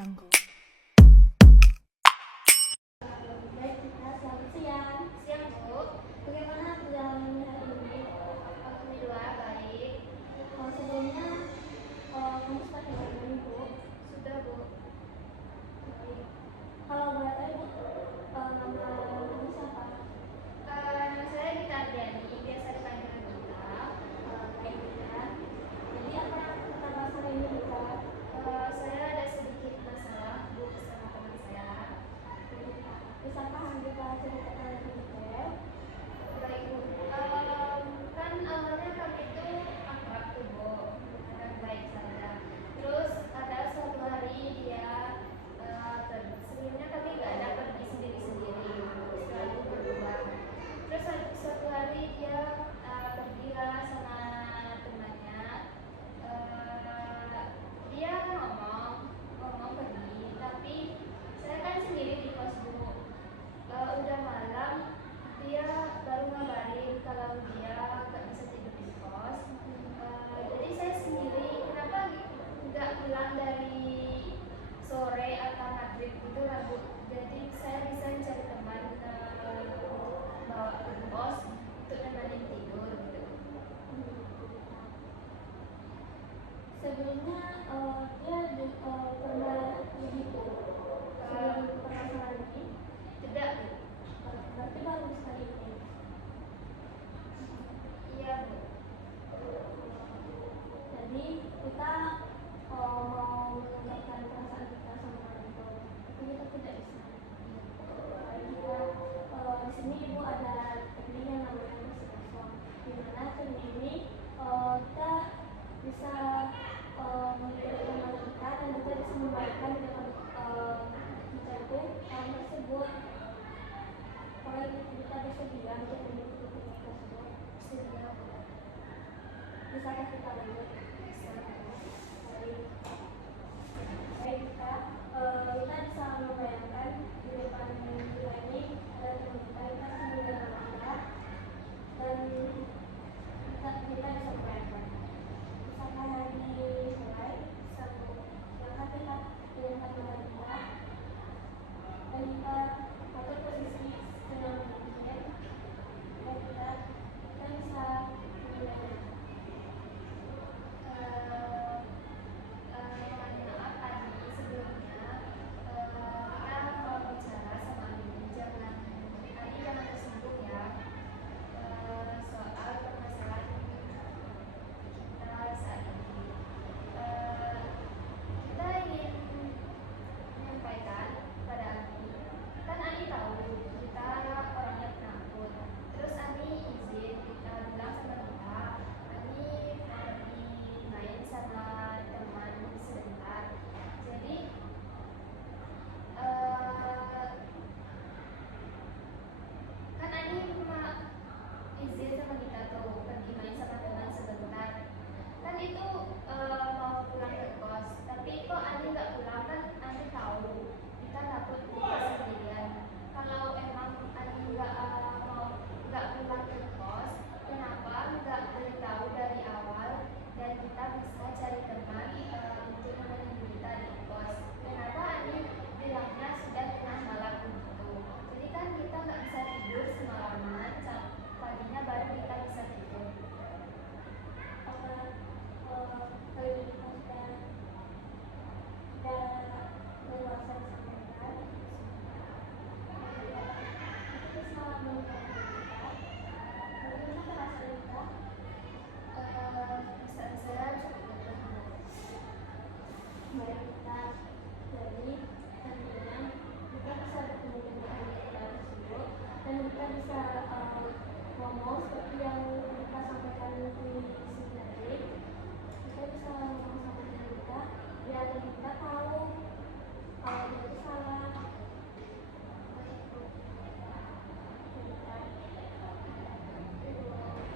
Jungle. Baik, selamat siang. Siang, Bu. Bagaimana perjalanan hari ini? Alhamdulillah baik. Sebelumnya, kamu sudah tinggal di Bu? Sudah, Bu. Baik. Kalau boleh tahu, Bu, nama kamu siapa? Nama saya Gita Ardiani, biasa dipanggil Gita. Baik, Gita. Jadi apa yang kita bahas hari ini, Gita? Saya ada sedikit masalah, Bu, bersama teman saya. Bisakah Gita ceritakan lebih detail? Baik, Bu. Kan awalnya kami itu akrab tuh, Bu. Dan baik saja. Terus ada suatu hari dia sebelumnya kami nggak ada pergi sendiri-sendiri, selalu berdua. Terus suatu hari dia pergilah sama temannya. Dia ngomong pergi, tapi saya kan sendiri di kos, Bu. Udah malam, dia baru ngabarin kalau dia nggak bisa tidur di kos. Jadi saya sendiri, kenapa nggak pulang dari sore atau maghrib gitu lah, Bu. Jadi saya bisa mencari teman bawa ke kos untuk nemenin tidur gitu. Sebelumnya, dia pernah begitu sebelum permasalahan ini? Tidak, Bu. Berarti baru sekali ini. Iya, Bu. Jadi kita mau menyampaikan perasaan kita sama orang itu, tapi kita tidak bisa. Kita di sini Ibu ada teknik yang namanya bersih. Di mana teknik ini kita bisa menghidupkan mata kita dan kita bisa membaikkan dengan mencapai hal tersebut. Kalau kita bisa bilang untuk mengikuti teknik tersebut, Sudah, Bu. bisakah kita lanjut? Baik, kita bisa membayangkan di depan kita ini ada teman kita sambil dengan kita dan kita bisa membayangkan. Bisakah hari ini mulai? Satu, langkah kita dengan teman kita dan kita atur posisi senang mungkin dan kita bisa memulai. Mohon maaf tadi sebelumnya kita mau bicara sama Adi, jangan tersinggung ya, soal permasalahan kita saat ini. Kita ingin menyampaikan pada Adi, kan Adi tahu kita orangnya penakut. Terus Adi izin kita bilang sama kita, Adi mau pergi main sama teman sebentar. Jadi kan Adi cuma izin sama kita tuh pergi main sama teman sebentar. Kan itu mau pulang ke kos, tapi kok Adi nggak pulang, kan Adi tahu kita takut kita sendirian. Kalau emang Adi nggak pulang ke kos, kenapa nggak beritahu dari awal dan kita bisa cari teman untuk nemenin kita di kos? Kenapa Adi bilangnya sudah tengah malam begitu? Jadi kan kita nggak bisa tidur semalaman, paginya baru kita bisa tidur. Kalau kita sudah dewasa disampaikan, kita bisa melakukan kita. Bagaimana perasaan kita? Perasaan saya cukup tenang. Baik, kita jadi nantinya kita bisa bertemu dengan kita tersebut dan kita bisa ngomong seperti yang kita sampaikan di sini tadi. Kita bisa ngomong sama diri kita biar kita tahu kalau dia itu salah.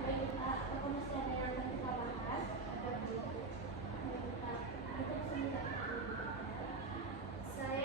Baik, kita apa masih ada yang akan kita bahas? Ada, Bu. Baik, kita bisa minta Saya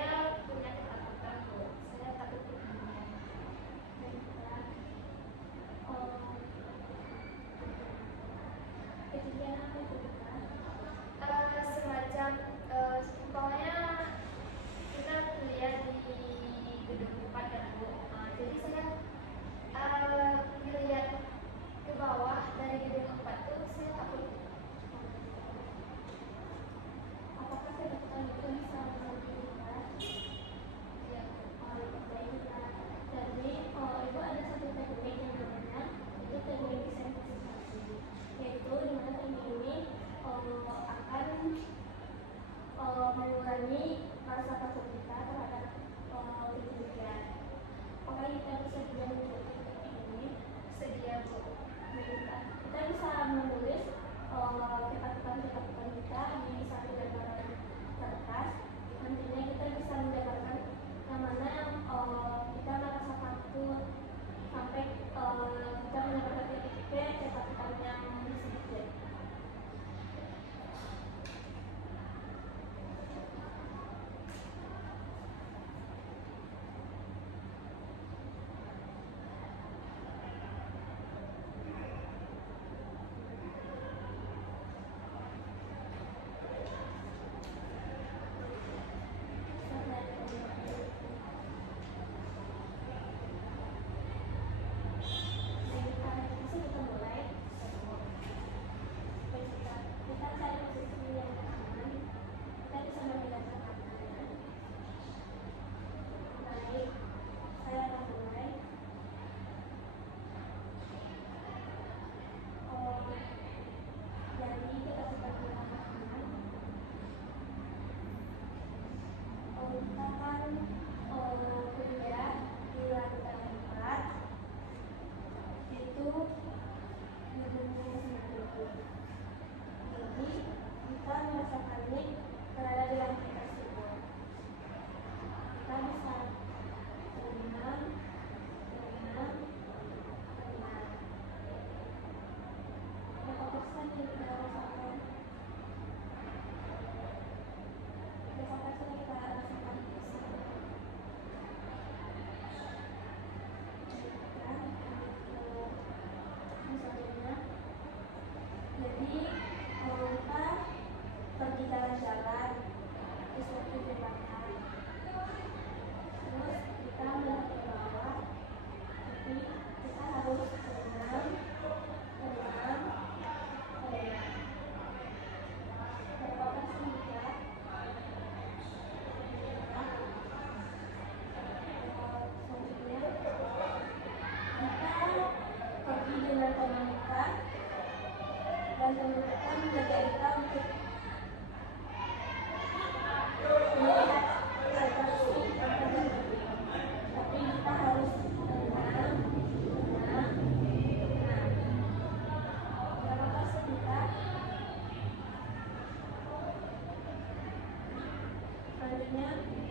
selanjutnya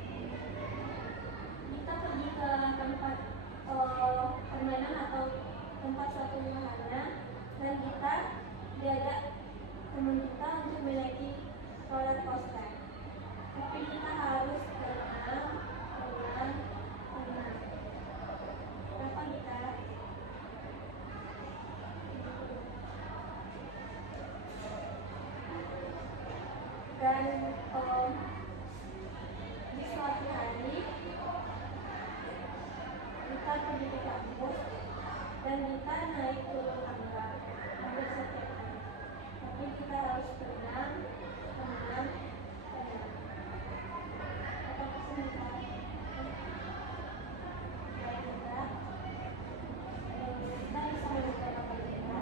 kita pergi ke tempat permainan atau tempat suatu wahana dan kita diajak teman kita untuk menaiki roller coaster. Tapi kita harus tenang. Kenapa kita? Dan di suatu hari kita pergi ke kampus dan kita naik turun tangga hampir setiap hari. Tapi kita harus tenang. Apa pesan kita? Kita bisa melakukan apa kita?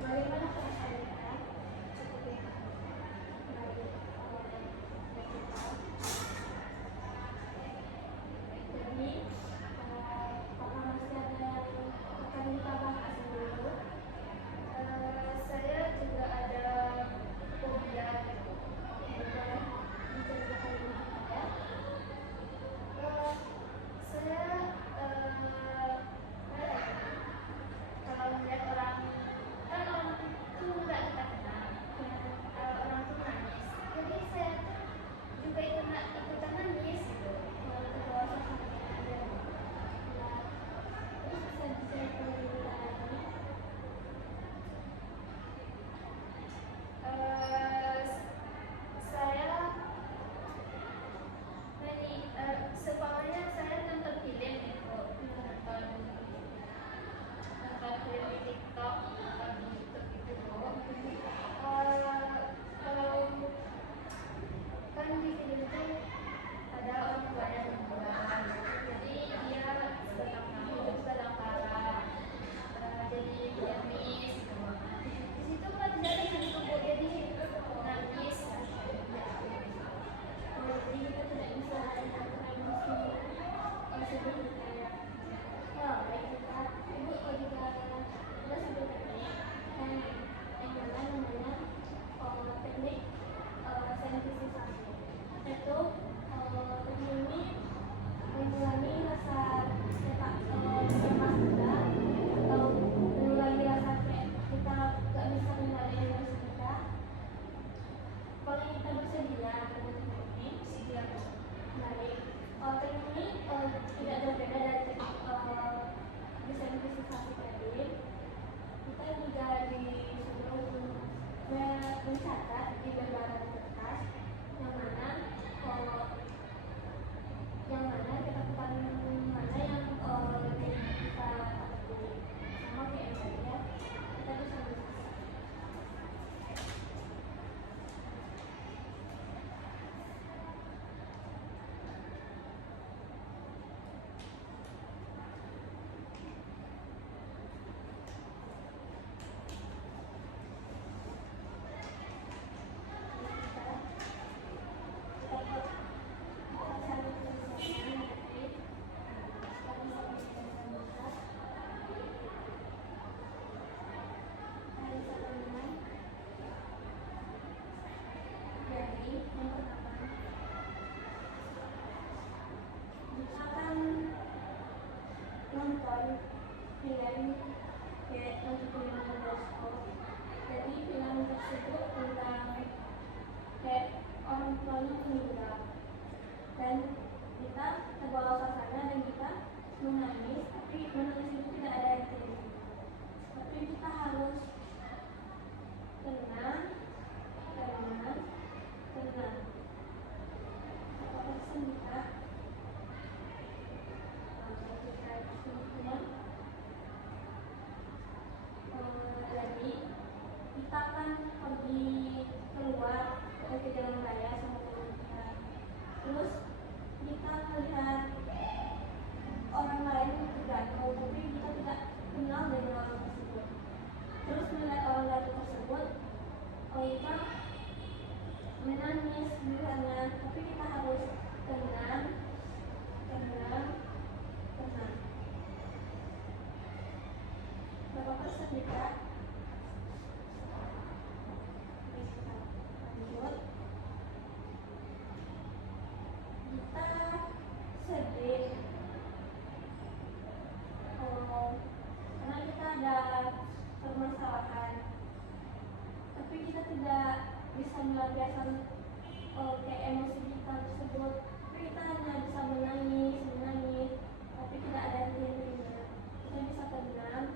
Bagaimana perasaan kita? Jadi, apakah masih ada yang akan kita bahas dulu? Saya juga ada fobia gitu. Boleh diceritakan lebih ya? Saya kalau melihat orang, kan orang itu nggak kita kenal, orang itu nangis, jadi saya juga ikutan nangis gitu. Kedua sosok ada. Terus bisa diceritakan lebih lagi? Saya seumpamanya saya nonton film gitu, nonton film di TikTok atau di YouTube gitu loh. Kalau kan di film itu ada orang tuanya yang meninggal, jadi dia sedang parah, jadi nangis gitu. Di situ kan dari hantu jadi nangis. Jadi kita tidak bisa antara emosi sedih kayak baik kita ibu juga ada satu teknik yang mana namanya teknik sensitisasi. Itu teknik ini mengulangi rasa cepat kita atau mengulangi rasa kayak kita gak bisa mengendalikan emosi kita. Kalau kita bersedia dengan teknik ini, baik. Teknik ini tidak berbeda dari teknik desensitisasi tadi. Kita juga disuruh mencatat di lembaran kertas yang mana ketakutan mana yang lebih kita takuti. Sama kayak yang tadi ya, kita bisa menulis. Nonton film kayak nonton film di bioskop. Jadi film tersebut tentang kayak orang tuanya meninggal dan kita terbawa suasana dan kita menangis, tapi menangis itu tidak ada yang terjadi. Tapi kita harus tenang. Apa pesan kita? Lagi kita akan pergi keluar ke jalan raya sama teman kita. Terus kita melihat orang lain terjatuh, tapi kita tidak kenal dengan orang tersebut. Terus melihat orang jatuh tersebut, kita menangis bukannya, tapi kita harus tenang. Berapa persen kita? bisa melampiaskan kayak emosi kita tersebut. Tapi kita hanya bisa menangis, tapi tidak ada yang terima. Kita bisa tenang,